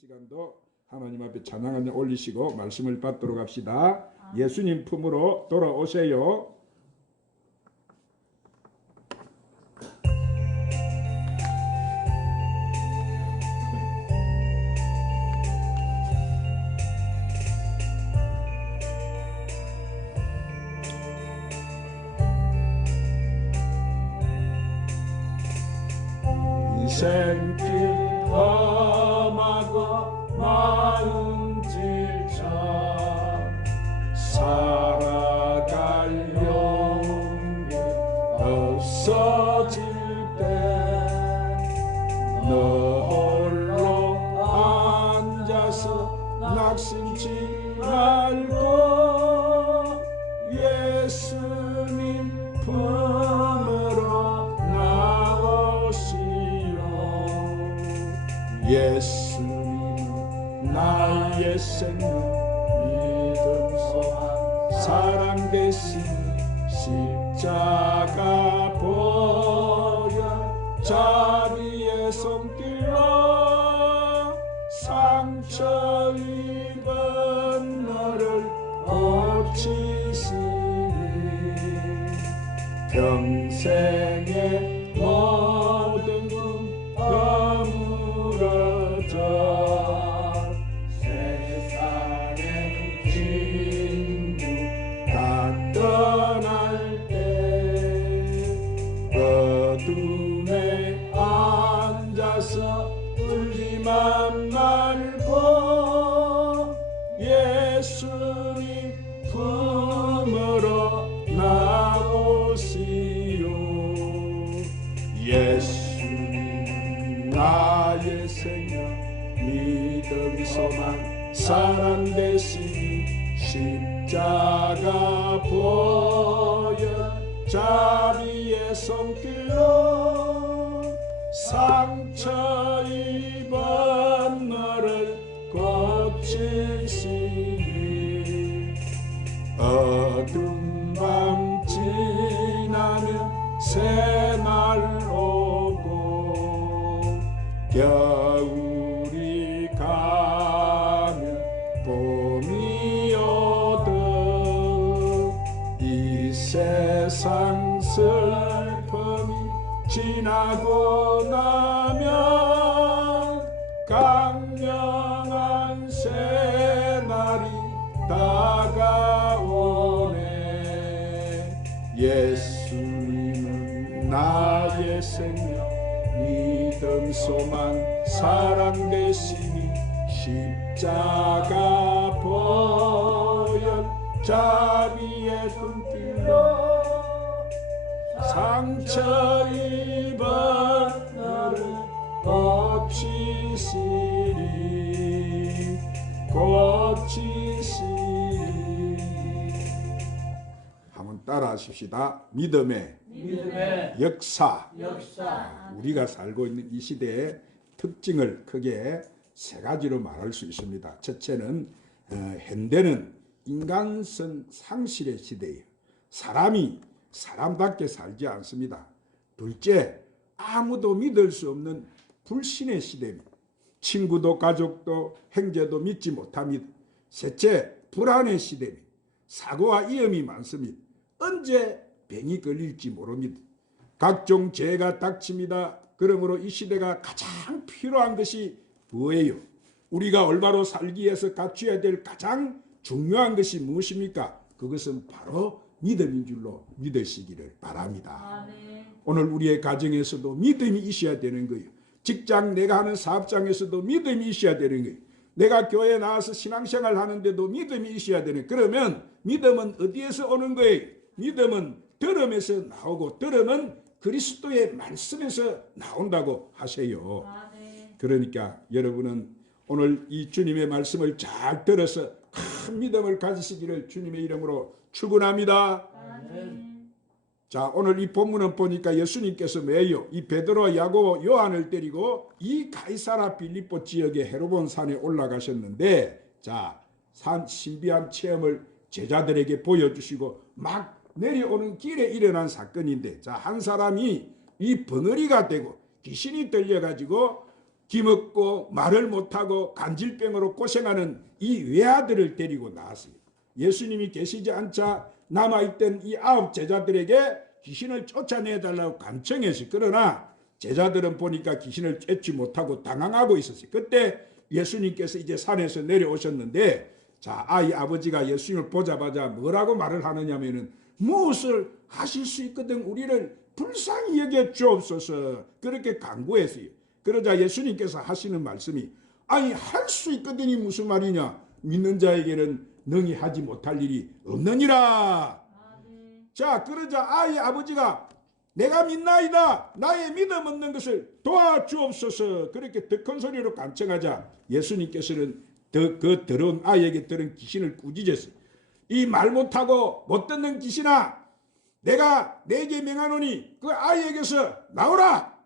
시간도 하나님 앞에 찬양 한 장 올리시고 말씀을 받도록 합시다. 예수님 품으로 돌아오세요. 인생길 험하고 마음질차 살아갈 용기 없어질 때 너 홀로 앉아서 낙심치 말고 예수님 품으로 나오시오. 예수님은 나의 생명 믿음 소망 사랑 되시니 십자가 보혈 자비의 손길로 상처 입은 너를 고치시니 평생의 모든 꿈 허물어져 세상의 친구 다 떠날 때 어둠에 앉아서 울지만 말고 예수님 품으로 나오시오. 예수님 나의 생명 믿음 소망 사랑 되시니 십자가 보혈 자비의 손길로 상처 입은 너를 고치시니 어두운 밤 지나면 새날 오고 겨울이 가면 봄이 오듯 이 세상 슬픔이 지나고 나면 강렬한 새날이 다가오네. 예수님은 나의 생명 믿음 소망 사랑 되시니 십자가 보혈 자비의 손길로 상처 입은 너를 고치시리 한번 따라 하십시다. 믿음의 역사. 우리가 살고 있는 이 시대의 특징을 크게 세 가지로 말할 수 있습니다. 첫째는 현대는 인간성 상실의 시대예요. 사람이 사람답게 살지 않습니다. 둘째, 아무도 믿을 수 없는 불신의 시대입니다. 친구도 가족도 형제도 믿지 못합니다. 셋째, 불안의 시대입니다. 사고와 위험이 많습니다. 언제 병이 걸릴지 모릅니다. 각종 재해가 닥칩니다. 그러므로 이 시대가 가장 필요한 것이 뭐예요? 우리가 올바로 살기 위해서 갖춰야 될 가장 중요한 것이 무엇입니까? 그것은 바로 믿음인 줄로 믿으시기를 바랍니다. 오늘 우리의 가정에서도 믿음이 있어야 되는 거예요. 직장 내가 하는 사업장에서도 믿음이 있어야 되는 거예요. 내가 교회에 나와서 신앙생활 하는데도 믿음이 있어야 되는 거예요. 그러면 믿음은 어디에서 오는 거예요? 믿음은 들음에서 나오고 들음은 그리스도의 말씀에서 나온다고 하세요. 그러니까 여러분은 오늘 이 주님의 말씀을 잘 들어서 큰 믿음을 가지시기를 주님의 이름으로 축원합니다. 자, 오늘 이 본문은 보니까 예수님께서 뭐예요? 이 베드로, 야고보, 요한을 데리고 이 가이사라 빌립보 지역의 헤르몬 산에 올라가셨는데, 자, 산 신비한 체험을 제자들에게 보여주시고 막 내려오는 길에 일어난 사건인데, 자, 한 사람이 이 벙어리가 되고 귀신이 들려가지고 기먹고 말을 못하고 간질병으로 고생하는 이 외아들을 데리고 나왔어요. 예수님이 계시지 않자 남아있던 이 9 제자들에게 귀신을 쫓아내달라고 간청했어요. 그러나 제자들은 보니까 귀신을 쫓지 못하고 당황하고 있었어요. 그때 예수님께서 이제 산에서 내려오셨는데, 자, 아이 아버지가 예수님을 보자마자 뭐라고 말을 하느냐면은, 무엇을 하실 수 있거든 우리를 불쌍히 여겨 주옵소서, 그렇게 간구했어요. 그러자 예수님께서 하시는 말씀이, 아니 할 수 있거든이 무슨 말이냐, 믿는 자에게는 능히 하지 못할 일이 없느니라. 자, 그러자 아이 아버지가 내가 믿나이다, 나의 믿음 없는 것을 도와주옵소서, 그렇게 더 큰 소리로 간청하자 예수님께서는 그 더러운 아이에게 들은 귀신을 꾸짖었어요. 이 말 못하고 못 듣는 귀신아, 내가 내게 명하노니 그 아이에게서 나오라.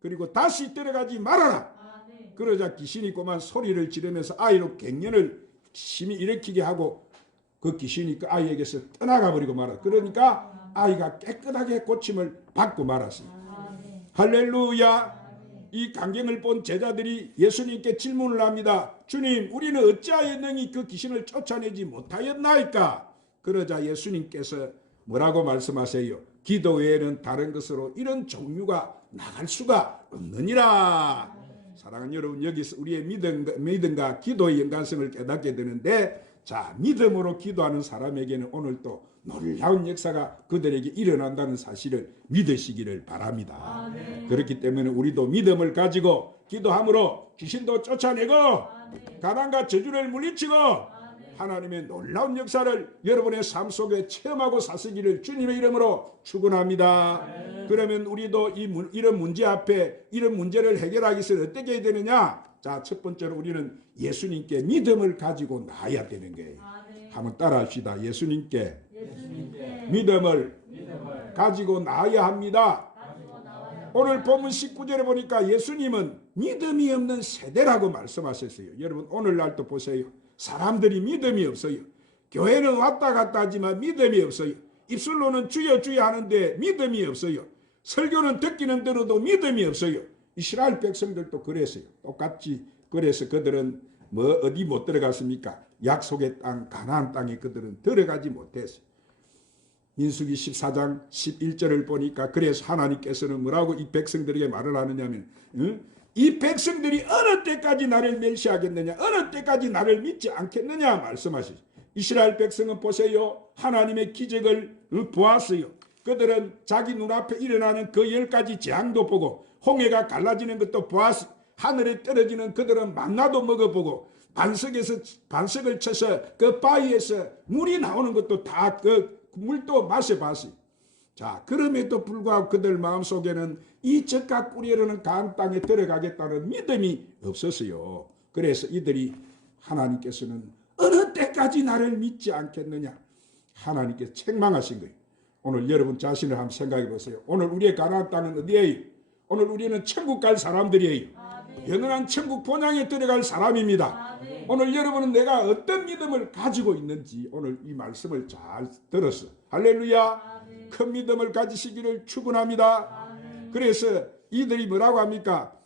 그리고 다시 들어가지 말아라. 그러자 귀신이 그만 소리를 지르면서 아이로 갱년을 심히 일으키게 하고 그 귀신이 그 아이에게서 떠나가 버리고 말아. 그러니까 아이가 깨끗하게 고침을 받고 말았어요. 할렐루야. 이 광경을 본 제자들이 예수님께 질문을 합니다. 주님, 우리는 어찌하여 능히 그 귀신을 쫓아내지 못하였나이까? 그러자 예수님께서 뭐라고 말씀하세요? 기도 외에는 다른 것으로 이런 종류가 나갈 수가 없느니라. 사랑하는 여러분, 여기서 우리의 믿음과 기도의 연관성을 깨닫게 되는데, 자, 믿음으로 기도하는 사람에게는 오늘 또 놀라운 역사가 그들에게 일어난다는 사실을 믿으시기를 바랍니다. 그렇기 때문에 우리도 믿음을 가지고 기도함으로 귀신도 쫓아내고 가난과 저주를 물리치고 하나님의 놀라운 역사를 여러분의 삶 속에 체험하고 사시기를 주님의 이름으로 축원합니다. 그러면 우리도 이런 문제 앞에 이런 문제를 해결하기 위해서 어떻게 해야 되느냐? 자, 첫 번째로 우리는 예수님께 믿음을 가지고 나아야 되는 거예요. 한번 따라 합시다. 예수님께 믿음을 가지고 나아야 합니다. 오늘 본문 19절에 보니까 예수님은 믿음이 없는 세대라고 말씀하셨어요. 여러분, 오늘날도 보세요. 사람들이 믿음이 없어요. 교회는 왔다 갔다 하지만 믿음이 없어요. 입술로는 주여 주여 하는데 믿음이 없어요. 설교는 듣기는 들어도 믿음이 없어요. 이스라엘 백성들도 그랬어요. 똑같이. 그래서 그들은 어디 못 들어갔습니까? 약속의 땅 가나안 땅에 그들은 들어가지 못했어요. 민수기 14장 11절을 보니까 그래서 하나님께서는 뭐라고 이 백성들에게 말을 하느냐면, 이 백성들이 어느 때까지 나를 멸시하겠느냐, 어느 때까지 나를 믿지 않겠느냐 말씀하시죠. 이스라엘 백성은 보세요. 하나님의 기적을 보았어요. 그들은 자기 눈앞에 일어나는 그 10가지 재앙도 보고 홍해가 갈라지는 것도 보았어요. 하늘에 떨어지는 그들은 만나도 먹어보고 반석을 쳐서 그 바위에서 물이 나오는 것도 다 그 물도 마셔봤어요. 자, 그럼에도 불구하고 그들 마음속에는 이 젖과 꿀이 흐르는 가나안 땅에 들어가겠다는 믿음이 없었어요. 그래서 이들이 하나님께서는 어느 때까지 나를 믿지 않겠느냐, 하나님께서 책망하신 거예요. 오늘 여러분 자신을 한번 생각해 보세요. 오늘 우리의 가나안 땅은 어디예요? 오늘 우리는 천국 갈 사람들이에요. 영원한 천국 본향에 들어갈 사람입니다. 오늘 여러분은 내가 어떤 믿음을 가지고 있는지 오늘 이 말씀을 잘 들었어. 할렐루야. 큰 믿음을 가지시기를 축원합니다. 그래서 이들이 뭐라고 합니까?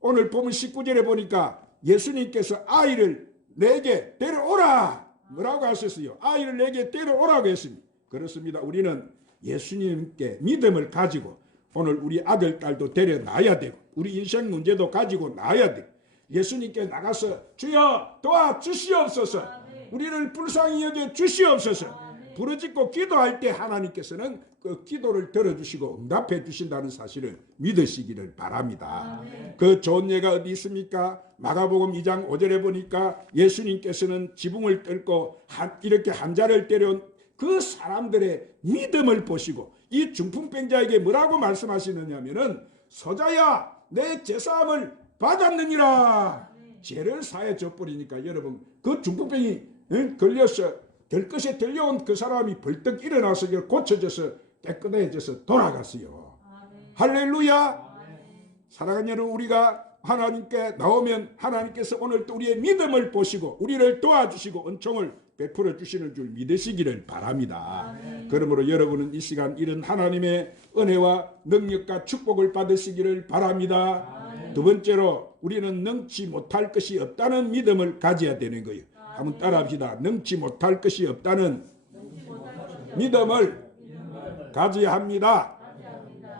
오늘 보면 19절에 보니까 예수님께서 아이를 내게 데려오라 뭐라고 하셨어요? 아이를 내게 데려오라고 했습니다. 그렇습니다. 우리는 예수님께 믿음을 가지고 오늘 우리 아들, 딸도 데려놔야 되고 우리 인생 문제도 가지고 나야 돼. 예수님께 나가서 주여 도와주시옵소서, 우리를 불쌍히 여겨 주시옵소서 부르짖고 기도할 때 하나님께서는 그 기도를 들어주시고 응답해 주신다는 사실을 믿으시기를 바랍니다. 그 좋은 예가 어디 있습니까? 마가복음 2장 5절에 보니까 예수님께서는 지붕을 뚫고 이렇게 환자를 때려온 그 사람들의 믿음을 보시고 이 중풍병자에게 뭐라고 말씀하시느냐면은 소자야 내 제사함을 받았느니라. 죄를 사해 줘버리니까 여러분 그 중풍병이 걸려서 들것에 들려온 그 사람이 벌떡 일어나서 고쳐져서 깨끗해져서 돌아갔어요. 할렐루야. 사랑하는 여러분, 우리가 하나님께 나오면 하나님께서 오늘 또 우리의 믿음을 보시고 우리를 도와주시고 은총을 베풀어 주시는 줄 믿으시기를 바랍니다. 그러므로 여러분은 이 시간 이런 하나님의 은혜와 능력과 축복을 받으시기를 바랍니다. 두 번째로 우리는 능치 못할 것이 없다는 믿음을 가져야 되는 거예요. 한번 따라합시다. 능치 못할 것이 없다는 믿음을 가져야 합니다.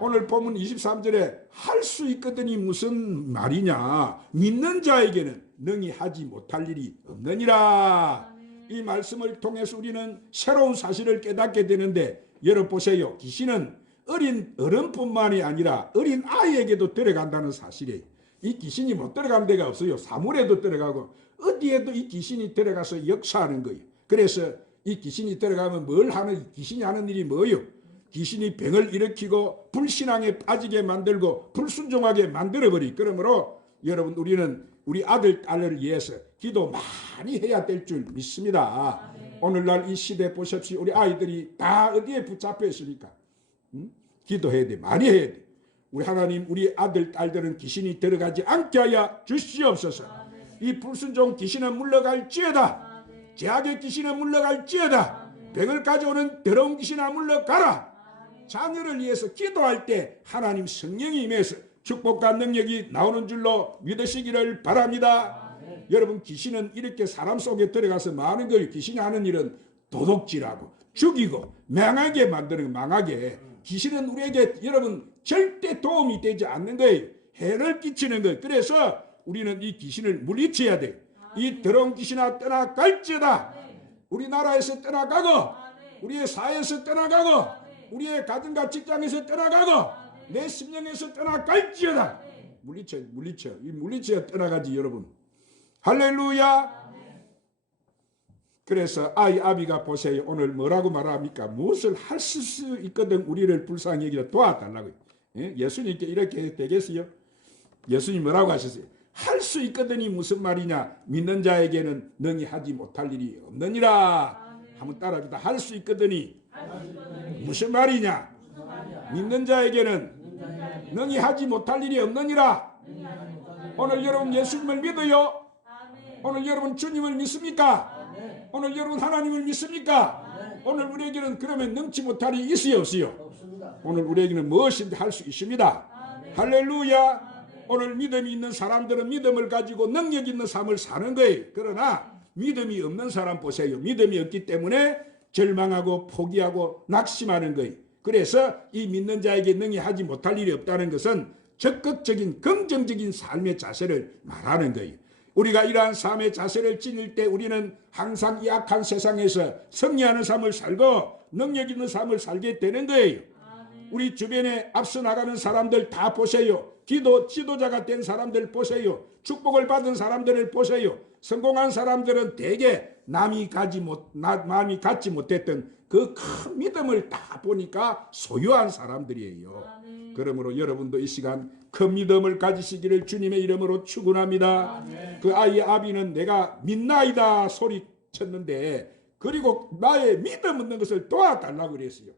오늘 본문 23절에 할 수 있거든이 무슨 말이냐. 믿는 자에게는 능히 하지 못할 일이 없느니라. 이 말씀을 통해서 우리는 새로운 사실을 깨닫게 되는데, 여러분 보세요. 귀신은 어린 어른뿐만이 아니라 어린 아이에게도 들어간다는 사실이에요. 이 귀신이 못 들어간 데가 없어요. 사물에도 들어가고 어디에도 이 귀신이 들어가서 역사하는 거예요. 그래서 이 귀신이 들어가면 뭘 하는, 귀신이 하는 일이 뭐예요? 귀신이 병을 일으키고 불신앙에 빠지게 만들고 불순종하게 만들어버리. 그러므로 여러분, 우리는 우리 아들 딸을 위해서 기도 많이 해야 될 줄 믿습니다. 오늘날 이 시대 보십시오. 우리 아이들이 다 어디에 붙잡혀 있으니까 기도해야 돼. 많이 해야 돼. 우리 하나님, 우리 아들 딸들은 귀신이 들어가지 않게 하여 주시옵소서. 이 불순종 귀신은 물러갈지어다. 죄악의 귀신은 물러갈지어다. 병을 가져오는 더러운 귀신아 물러가라. 자녀를 위해서 기도할 때 하나님 성령이 임해서 축복과 능력이 나오는 줄로 믿으시기를 바랍니다. 여러분, 귀신은 이렇게 사람 속에 들어가서 많은 거예요. 귀신이 하는 일은 도둑질하고 죽이고 망하게 만드는, 망하게. 귀신은 우리에게 여러분 절대 도움이 되지 않는 거예요. 해를 끼치는 거예요. 그래서 우리는 이 귀신을 물리쳐야 돼요. 이 더러운 귀신아 떠나갈지어다. 우리나라에서 떠나가고 우리의 사회에서 떠나가고 우리의 가정과 직장에서 떠나가고 내 심령에서 떠나갈지어다. 물리쳐. 이 물리쳐야 떠나가지 여러분. 할렐루야. 그래서 아비가 보세요. 오늘 뭐라고 말합니까? 무엇을 할 수 있거든 우리를 불쌍히 여기다 도와달라고요. 예수님께 이렇게 되겠어요? 예수님 뭐라고 하셨어요? 할 수 있거든이 무슨 말이냐? 믿는 자에게는 능히 하지 못할 일이 없느니라. 한번 따라합시다. 할 수 있거든이 무슨 말이냐? 믿는 자에게는 능히 하지 못할 일이 없느니라. 오늘 여러분 예수님을 믿어요? 오늘 여러분 주님을 믿습니까? 오늘 여러분 하나님을 믿습니까? 오늘 우리에게는 그러면 능치 못할 일이 있어요, 없어요? 오늘 우리에게는 무엇인지 할 수 있습니다. 할렐루야. 오늘 믿음이 있는 사람들은 믿음을 가지고 능력 있는 삶을 사는 거예요. 그러나 믿음이 없는 사람 보세요. 믿음이 없기 때문에 절망하고 포기하고 낙심하는 거예요. 그래서 이 믿는 자에게 능히 하지 못할 일이 없다는 것은 적극적인 긍정적인 삶의 자세를 말하는 거예요. 우리가 이러한 삶의 자세를 지닐 때 우리는 항상 이 악한 세상에서 승리하는 삶을 살고 능력 있는 삶을 살게 되는 거예요. 우리 주변에 앞서 나가는 사람들 다 보세요. 지도자가 된 사람들 보세요. 축복을 받은 사람들을 보세요. 성공한 사람들은 대개 남이 갖지 못했던 그 큰 믿음을 다 보니까 소유한 사람들이에요. 그러므로 여러분도 이 시간 큰 믿음을 가지시기를 주님의 이름으로 축원합니다. 그 아비는 내가 믿나이다 소리쳤는데, 그리고 나의 믿음 없는 것을 도와달라고 그랬어요.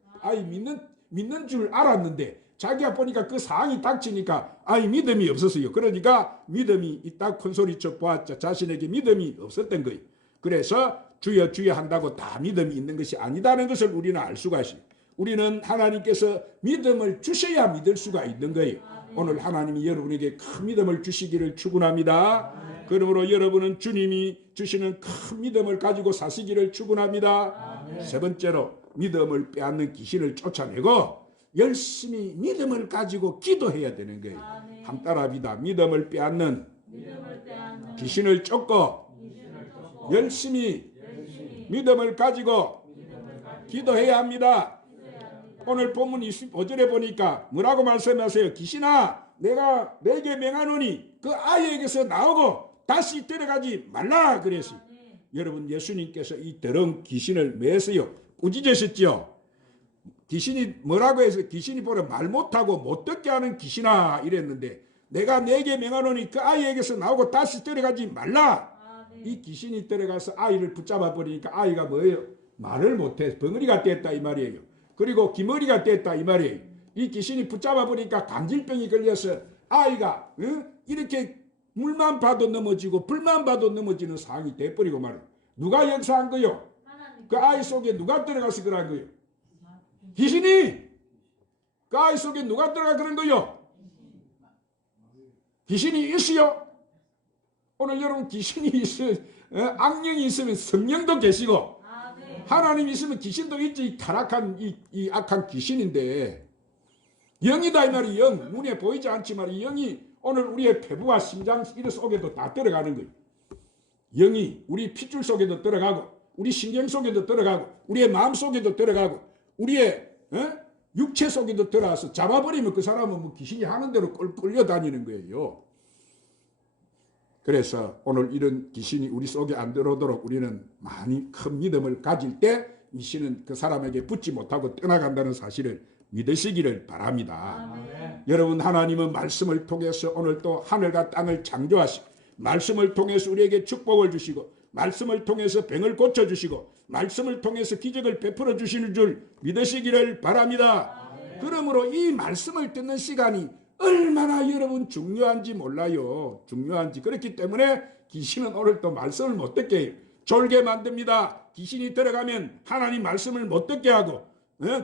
믿는 줄 알았는데 자기가 보니까 그 상황이 닥치니까 믿음이 없었어요. 그러니까 믿음이 있다 큰 소리쳐 보았자 자신에게 믿음이 없었던 거예요. 그래서 주여 주여 한다고 다 믿음이 있는 것이 아니다는 것을 우리는 알 수가 있어요. 우리는 하나님께서 믿음을 주셔야 믿을 수가 있는 거예요. 오늘 하나님이 여러분에게 큰 믿음을 주시기를 축원합니다. 그러므로 여러분은 주님이 주시는 큰 믿음을 가지고 사시기를 축원합니다. 세 번째로 믿음을 빼앗는 귀신을 쫓아내고 열심히 믿음을 가지고 기도해야 되는 거예요. 한 따라합니다. 믿음을 빼앗는 귀신을 쫓고 열심히 믿음을 가지고 기도해야 합니다. 오늘 본문 25절에 보니까 뭐라고 말씀하세요? 귀신아, 내가 내게 명하노니 그 아이에게서 나오고 다시 들어가지 말라 그랬어요. 여러분, 예수님께서 이 더러운 귀신을 매서요 꾸짖으셨죠. 귀신이 뭐라고 해서 귀신이 보러 말 못하고 못 듣게 하는 귀신아 이랬는데, 내가 내게 명하노니 그 아이에게서 나오고 다시 들어가지 말라. 이 귀신이 들어가서 아이를 붙잡아 버리니까 아이가 뭐예요? 말을 못해 벙어리가 됐다 이 말이에요. 그리고 기머리가 됐다 이 말이에요. 이 귀신이 붙잡아 버리니까 간질병이 걸려서 아이가 이렇게 물만 봐도 넘어지고 불만 봐도 넘어지는 상황이 돼버리고 말이에요. 누가 역사한 거요? 그 아이 속에 누가 들어가서 그런 거요? 귀신이! 그 아이 속에 누가 들어가 그런 거요? 귀신이 있어요. 오늘 여러분 귀신이 있어요. 악령이 있으면 성령도 계시고 하나님이 있으면 귀신도 있지. 타락한 이 악한 귀신인데 영이다 이 말이 영. 눈에 보이지 않지만 이 영이 오늘 우리의 폐부와 심장 이런 속에도 다 들어가는 거예요. 영이 우리 핏줄 속에도 들어가고 우리 신경 속에도 들어가고 우리의 마음 속에도 들어가고 우리의 육체 속에도 들어와서 잡아버리면 그 사람은 뭐 귀신이 하는 대로 끌려다니는 거예요. 그래서 오늘 이런 귀신이 우리 속에 안 들어오도록 우리는 많이 큰 믿음을 가질 때 이 신은 그 사람에게 붙지 못하고 떠나간다는 사실을 믿으시기를 바랍니다. 여러분, 하나님은 말씀을 통해서 오늘 또 하늘과 땅을 창조하시고 말씀을 통해서 우리에게 축복을 주시고 말씀을 통해서 병을 고쳐주시고 말씀을 통해서 기적을 베풀어 주시는 줄 믿으시기를 바랍니다. 그러므로 이 말씀을 듣는 시간이 얼마나 여러분 중요한지 몰라요. 중요한지. 그렇기 때문에 귀신은 오늘 또 말씀을 못 듣게 해요. 졸게 만듭니다. 귀신이 들어가면 하나님 말씀을 못 듣게 하고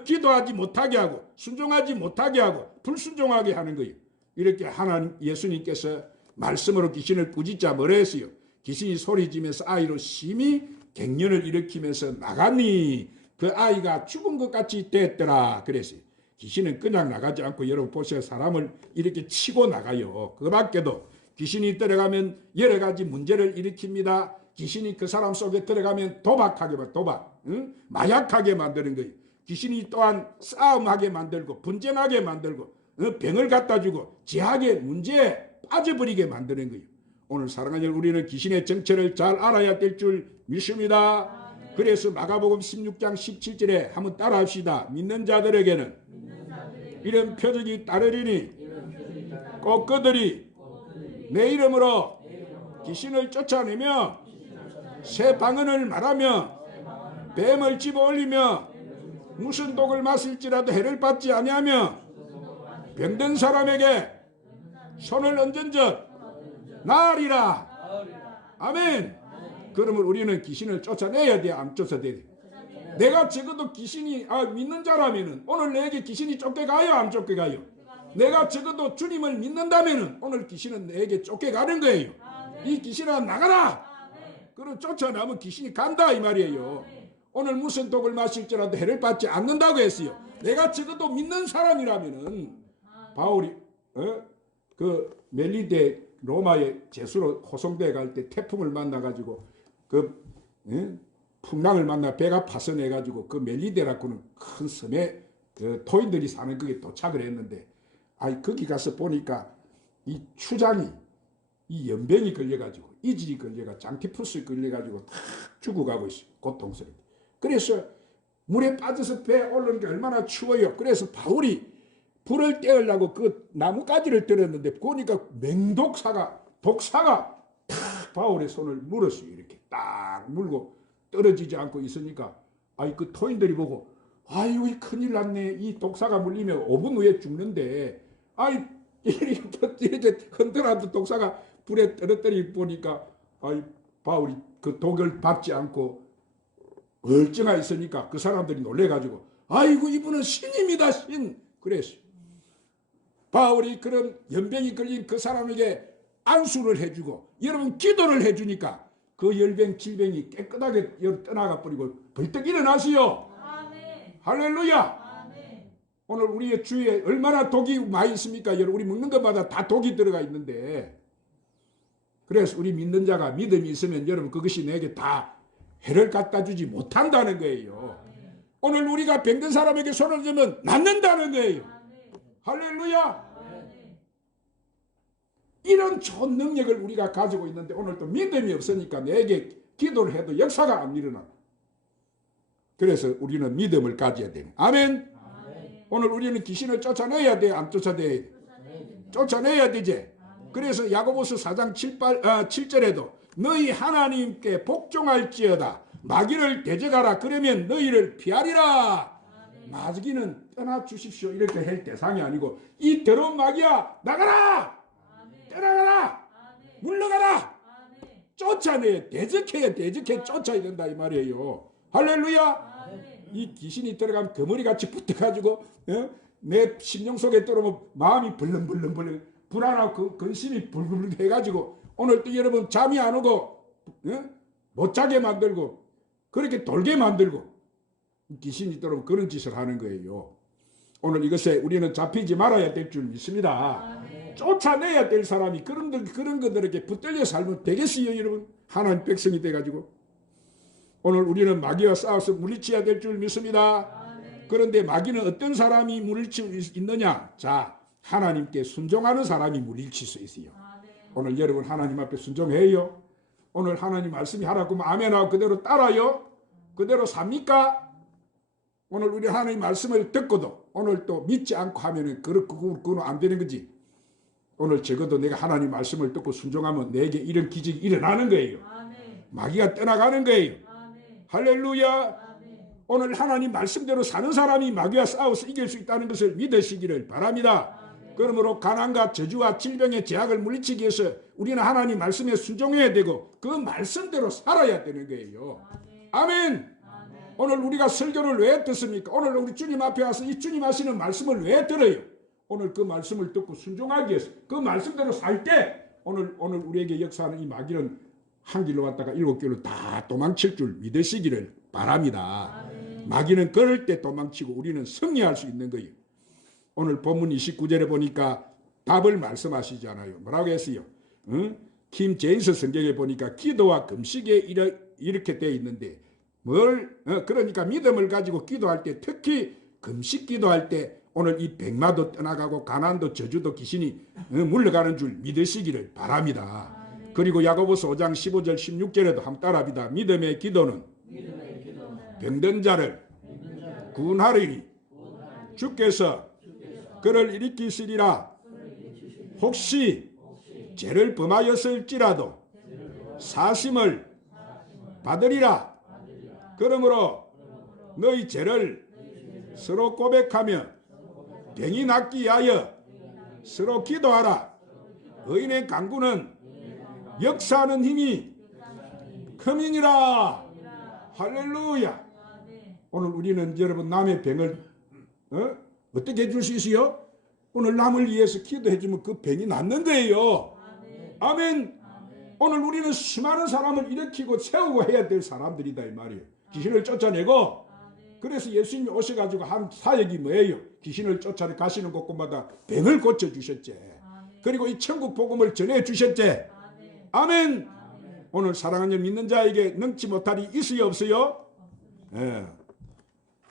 기도하지 못하게 하고 순종하지 못하게 하고 불순종하게 하는 거예요. 이렇게 하나님 예수님께서 말씀으로 귀신을 꾸짖자 뭐라 했어요? 귀신이 소리지면서 아이로 심히 갱년을 일으키면서 나가니 그 아이가 죽은 것 같이 됐더라 그랬어요. 귀신은 그냥 나가지 않고 여러분 보세요. 사람을 이렇게 치고 나가요. 그 밖에도 귀신이 들어가면 여러 가지 문제를 일으킵니다. 귀신이 그 사람 속에 들어가면 도박하게 마약하게 만드는 거예요. 귀신이 또한 싸움하게 만들고 분쟁하게 만들고 병을 갖다 주고 제약의 문제에 빠져버리게 만드는 거예요. 오늘 사랑하는 우리는 귀신의 정체를 잘 알아야 될 줄 믿습니다. 그래서 마가복음 16장 17절에 한번 따라합시다. 믿는 자들에게는 이런 표적이 따르리니 꼭 그들이 내 이름으로 귀신을 쫓아내며 새 방언을 말하며 뱀을 집어올리며 무슨 독을 마실지라도 해를 받지 아니하며 병든 사람에게 손을 얹은 적 나으리라. 아멘. 그러면 우리는 귀신을 쫓아내야 돼, 안 쫓아내야 돼? 내가 적어도 귀신이 믿는 자라면은 오늘 내게 귀신이 쫓겨가요, 안 쫓겨가요? 내가 적어도 주님을 믿는다면은 오늘 귀신은 내게 쫓겨가는 거예요. 이 귀신아 나가라. 그럼 쫓아나면 귀신이 간다 이 말이에요. 오늘 무슨 독을 마실지라도 해를 받지 않는다고 했어요. 내가 적어도 믿는 사람이라면은 바울이 그 멜리데 로마의 제수로 호송대에 갈 때 태풍을 만나가지고 그 풍랑을 만나 배가 파손해가지고 그 멜리데라고는 큰 섬에 그 토인들이 사는 거기에 도착을 했는데 거기 가서 보니까 이 추장이 이 연병이 걸려가지고 이질이 걸려가 장티푸스에 걸려가지고 다 죽어가고 있어요. 고통스럽게. 그래서 물에 빠져서 배에 오르는 게 얼마나 추워요. 그래서 바울이 불을 떼으려고 그 나뭇가지를 들었는데 보니까 맹독사가 독사가 탁 바울의 손을 물었어요. 이렇게 딱 물고 떨어지지 않고 있으니까 그 토인들이 보고 아이고 큰일 났네. 이 독사가 물리면 5분 후에 죽는데 이렇게 흔들어도 독사가 불에 떨어뜨리 보니까 바울이 그 독을 받지 않고 멀쩡하 있으니까 그 사람들이 놀래가지고 아이고 이분은 신입니다 신. 그랬어요. 바울이 그런 연병이 걸린 그 사람에게 안수를 해주고 여러분 기도를 해주니까 그 열병 질병이 깨끗하게 떠나가 버리고 벌떡 일어나시오. 아멘. 할렐루야. 아멘. 오늘 우리의 주위에 얼마나 독이 많이 있습니까? 여러분 우리 먹는 것마다 다 독이 들어가 있는데 그래서 우리 믿는 자가 믿음이 있으면 여러분 그것이 내게 다 해를 갖다 주지 못한다는 거예요. 아멘. 오늘 우리가 병든 사람에게 손을 쥐면 낫는다는 거예요. 아멘. 할렐루야. 아멘. 이런 좋은 능력을 우리가 가지고 있는데 오늘 또 믿음이 없으니까 내게 기도를 해도 역사가 안 일어나. 그래서 우리는 믿음을 가져야 돼요. 아멘. 아멘. 오늘 우리는 귀신을 쫓아내야 돼, 안 쫓아내야 돼? 쫓아내야 되지. 그래서 야고보서 4장 7절에도 너희 하나님께 복종할지어다 마귀를 대적하라 그러면 너희를 피하리라. 아멘. 마귀는 떠나 주십시오 이렇게 할 대상이 아니고 이 더러운 마귀야 나가라. 아멘. 떠나가라. 아멘. 물러가라. 아멘. 쫓아내 대적해 쫓아야 된다 이 말이에요. 할렐루야. 아멘. 이 귀신이 들어가면 거머리같이 붙어가지고 내 심령 속에 들어오면 마음이 벌렁벌렁 불안하고 근심이 불불 해가지고 오늘 또 여러분 잠이 안 오고 못 자게 만들고 그렇게 돌게 만들고 귀신이 있도록 그런 짓을 하는 거예요. 오늘 이것에 우리는 잡히지 말아야 될 줄 믿습니다. 쫓아내야 될 사람이 그런 것들에게 붙들려 살면 되겠어요, 여러분? 하나님 백성이 돼가지고. 오늘 우리는 마귀와 싸워서 물리쳐야 될 줄 믿습니다. 그런데 마귀는 어떤 사람이 물리칠 수 있느냐? 자, 하나님께 순종하는 사람이 물리칠 수 있어요. 오늘 여러분 하나님 앞에 순종해요? 오늘 하나님 말씀이 하라고 하면 아멘하고 그대로 따라요? 그대로 삽니까? 오늘 우리 하나님 말씀을 듣고도 오늘 또 믿지 않고 하면은 그거는 안 되는 거지. 오늘 적어도 내가 하나님 말씀을 듣고 순종하면 내게 이런 기적이 일어나는 거예요. 마귀가 떠나가는 거예요. 할렐루야. 오늘 하나님 말씀대로 사는 사람이 마귀와 싸워서 이길 수 있다는 것을 믿으시기를 바랍니다. 그러므로 가난과 저주와 질병의 제약을 물리치기 위해서 우리는 하나님 말씀에 순종해야 되고 그 말씀대로 살아야 되는 거예요. 아멘. 오늘 우리가 설교를 왜 듣습니까? 오늘 우리 주님 앞에 와서 이 주님 하시는 말씀을 왜 들어요? 오늘 그 말씀을 듣고 순종하기 위해서 그 말씀대로 살 때 오늘 우리에게 역사하는 이 마귀는 한 길로 갔다가 7길로 다 도망칠 줄 믿으시기를 바랍니다. 마귀는 그럴 때 도망치고 우리는 승리할 수 있는 거예요. 오늘 본문 29절에 보니까 답을 말씀하시잖아요. 뭐라고 했어요? 킴 제임스 성경에 보니까 기도와 금식에 이렇게 되어 있는데 그러니까 믿음을 가지고 기도할 때 특히 금식 기도할 때 오늘 이 백마도 떠나가고 가난도 저주도 귀신이 물러가는 줄 믿으시기를 바랍니다. 그리고 야고보서 5장 15절 16절에도 한번 따라합니다. 믿음의 기도는 병든 자를 구원하리니 주께서 그를 일으키시리라. 혹시 죄를 범하였을지라도 사심을 받으리라. 그러므로 너희 죄를 서로 고백하며 병이 낫기 위하여 서로 기도하라. 의인의 간구는 역사하는 힘이 크민이라. 할렐루야. 오늘 우리는 여러분 남의 병을 어떻게 해줄 수 있어요? 오늘 남을 위해서 기도해주면 그 병이 낫는 거예요. 아멘. 오늘 우리는 수많은 사람을 일으키고 세우고 해야 될 사람들이다 이 말이에요. 귀신을 쫓아내고. 그래서 예수님이 오셔가지고 한 사역이 뭐예요? 귀신을 쫓아내 가시는 곳곳마다 병을 고쳐주셨지. 그리고 이 천국 복음을 전해주셨지. 아멘. 오늘 사랑하는 믿는 자에게 능치 못할 일이 있어요 없어요? 예.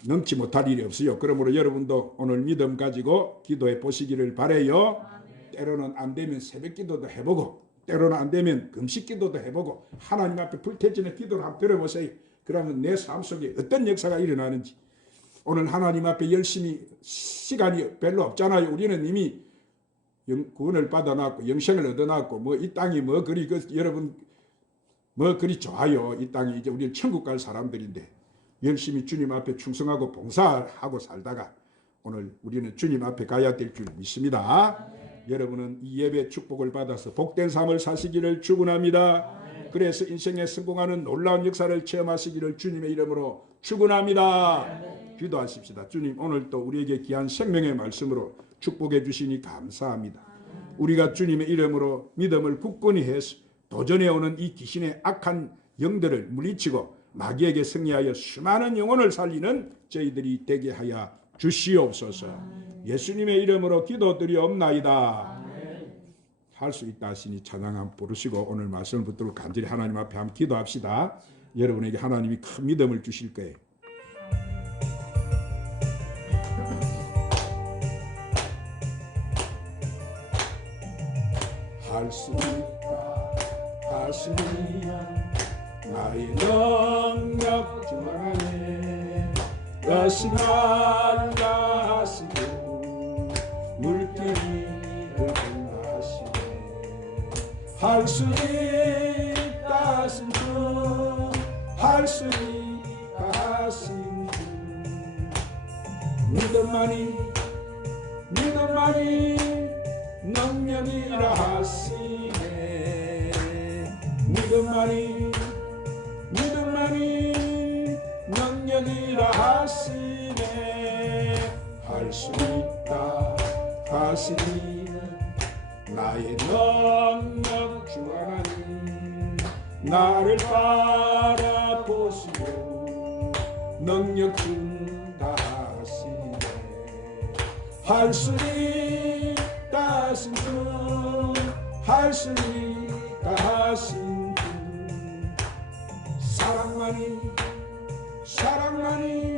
능치 못할 일이 없어요. 그러므로 여러분도 오늘 믿음 가지고 기도해 보시기를 바라요. 때로는 안 되면 새벽 기도도 해보고 때로는 안 되면 금식 기도도 해보고 하나님 앞에 불태진의 기도를 한번 들어보세요. 그러면 내 삶 속에 어떤 역사가 일어나는지. 오늘 하나님 앞에 열심히 시간이 별로 없잖아요. 우리는 이미 구원을 받아놨고 영생을 얻어놨고 뭐 이 땅이 뭐 그리 여러분 뭐 그리 좋아요. 이 땅이 이제 우리는 천국 갈 사람들인데 열심히 주님 앞에 충성하고 봉사하고 살다가 오늘 우리는 주님 앞에 가야 될 줄 믿습니다. 여러분은 이 예배 축복을 받아서 복된 삶을 사시기를 축원합니다. 그래서 인생에 성공하는 놀라운 역사를 체험하시기를 주님의 이름으로 축원합니다. 기도하십시다. 주님 오늘 또 우리에게 귀한 생명의 말씀으로 축복해 주시니 감사합니다. 우리가 주님의 이름으로 믿음을 굳건히 해서 도전해오는 이 귀신의 악한 영들을 물리치고 마귀에게 승리하여 수많은 영혼을 살리는 저희들이 되게 하여 주시옵소서. 예수님의 이름으로 기도드리옵나이다. 할 수 있다 하시니 찬양 한번 부르시고 오늘 말씀을 붙들고 간절히 하나님 앞에 한번 기도합시다. 여러분에게 하나님이 큰 믿음을 주실 거예요. 할 수 있다 하시니 나의 능력 중 안에 것이나 하시고 물길이 흘러가시네. 할 수 있다 하신 주, 할 수 있다 하신 주, 믿음만이 능력이라 하시네. 믿음만이 능력이라 하시네. 할 수 있다 하시니 나의 능력 주 하나님 나를 바라보시고 능력 준다 하시네. 할 수 있다 하신 주, 할 수 있다 하신 주, 사랑만이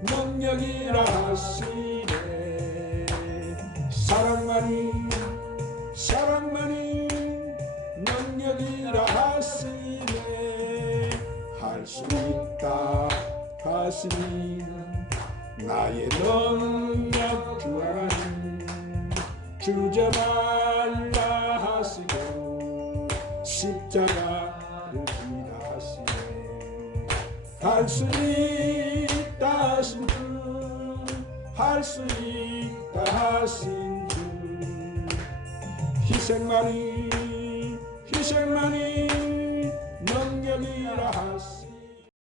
능력이라 하시네. 사랑만이 능력이라 하시네. 할 수 있다 하시니 나의 능력 주 하나님 주저 말라 하시고 십자가를 지라 하시네. 할 수 있다 하신 주, 할 수 있다 하신 주, 희생만이 능력이라 하시네.